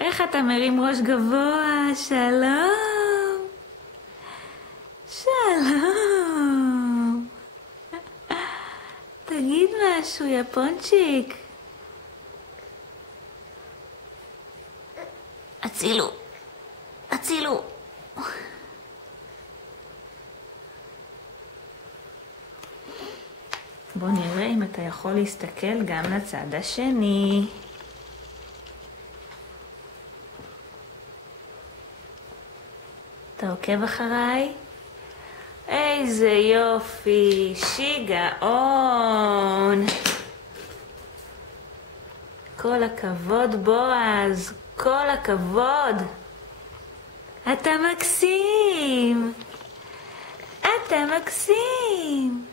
איך אתה מרים ראש גבוה? שלום. שלום. תגיד משהו, יפונצ'יק. הצילו. הצילו. בוא נראה אם אתה יכול להסתכל גם לצד השני. אתה עוקב אחריי? איזה יופי, שיגעון. כל הכבוד בועז, כל הכבוד. אתה מקסים. אתה מקסים.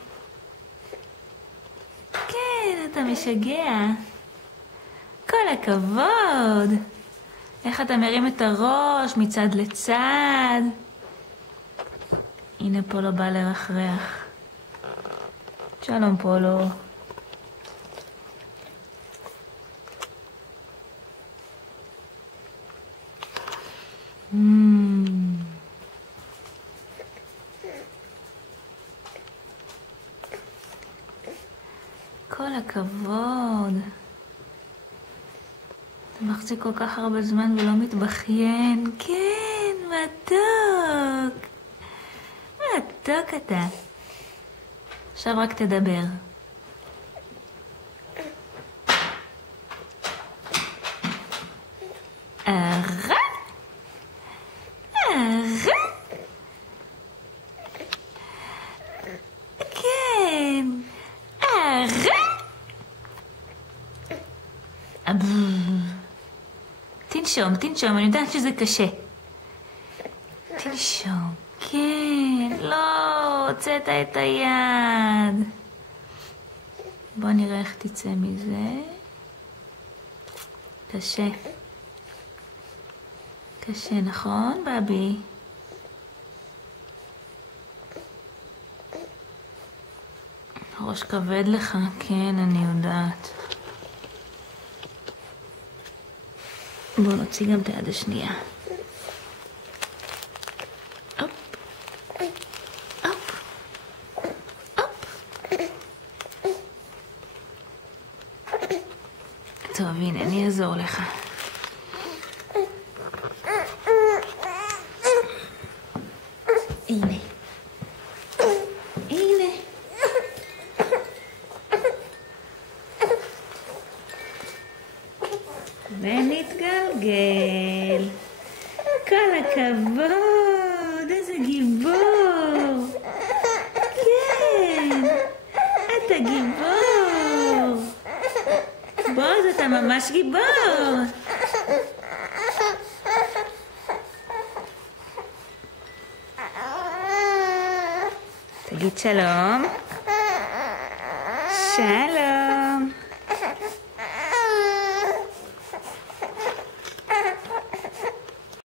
כן, אתה משגע. כל הכבוד. איך אתה מרים את הראש מצד לצד. הנה פולו בא לרחרח. שלום פולו. כל הכבוד. אתה מחזיק כל כך הרבה זמן ולא מתבכיין. כן, מתוק. מתוק אתה. עכשיו רק תדבר. ארה? ארה? כן. ארה? תנשום, תנשום, אני יודעת שזה קשה. תנשום, כן, לא, הוצאת את היד. בוא נראה איך תצא מזה. קשה. קשה, נכון, בבי? ראש כבד לך, כן, אני יודעת. בוא נוציא גם את היד השנייה. הופ. הופ. הופ. טוב, הנה, אני אעזור לך. הנה. הנה. ונתגלגל. כל הכבוד, איזה גיבור. כן, אתה גיבור. בוז, אתה ממש גיבור. תגיד שלום. שלום.